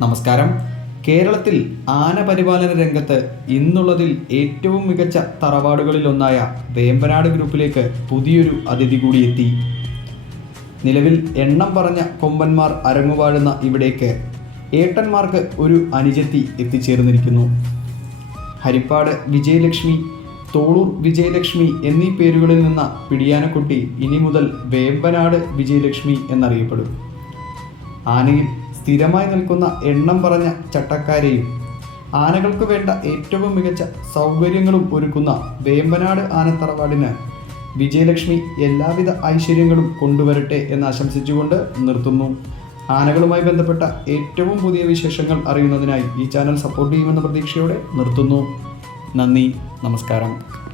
നമസ്കാരം. കേരളത്തിൽ ആന പരിപാലന രംഗത്ത് ഇന്നുള്ളതിൽ ഏറ്റവും മികച്ച തറവാടുകളിലൊന്നായ വേമ്പനാട് ഗ്രൂപ്പിലേക്ക് പുതിയൊരു അതിഥി കൂടി എത്തി. നിലവിൽ എണ്ണം പറഞ്ഞ കൊമ്പന്മാർ അരങ്ങുവാഴുന്ന ഇവിടേക്ക് ഏട്ടന്മാർക്ക് ഒരു അനുജത്തി എത്തിച്ചേർന്നിരിക്കുന്നു. ഹരിപ്പാട് വിജയലക്ഷ്മി തോളൂർ വിജയലക്ഷ്മി എന്നീ പേരുകളിൽ നിന്ന പിടിയാനക്കുട്ടി ഇനി മുതൽ വേമ്പനാട് വിജയലക്ഷ്മി എന്നറിയപ്പെടും. ആനയിൽ സ്ഥിരമായി നിൽക്കുന്ന എണ്ണം പറഞ്ഞ ചട്ടക്കാരെയും ആനകൾക്ക് വേണ്ട ഏറ്റവും മികച്ച സൗകര്യങ്ങളും ഒരുക്കുന്ന വേമ്പനാട് ആനത്തറവാടിന് വിജയലക്ഷ്മി എല്ലാവിധ ഐശ്വര്യങ്ങളും കൊണ്ടുവരട്ടെ എന്ന് ആശംസിച്ചുകൊണ്ട് നിർത്തുന്നു. ആനകളുമായി ബന്ധപ്പെട്ട ഏറ്റവും പുതിയ വിശേഷങ്ങൾ അറിയുന്നതിനായി ഈ ചാനൽ സപ്പോർട്ട് ചെയ്യുമെന്ന പ്രതീക്ഷയോടെ നിർത്തുന്നു. നന്ദി നമസ്കാരം.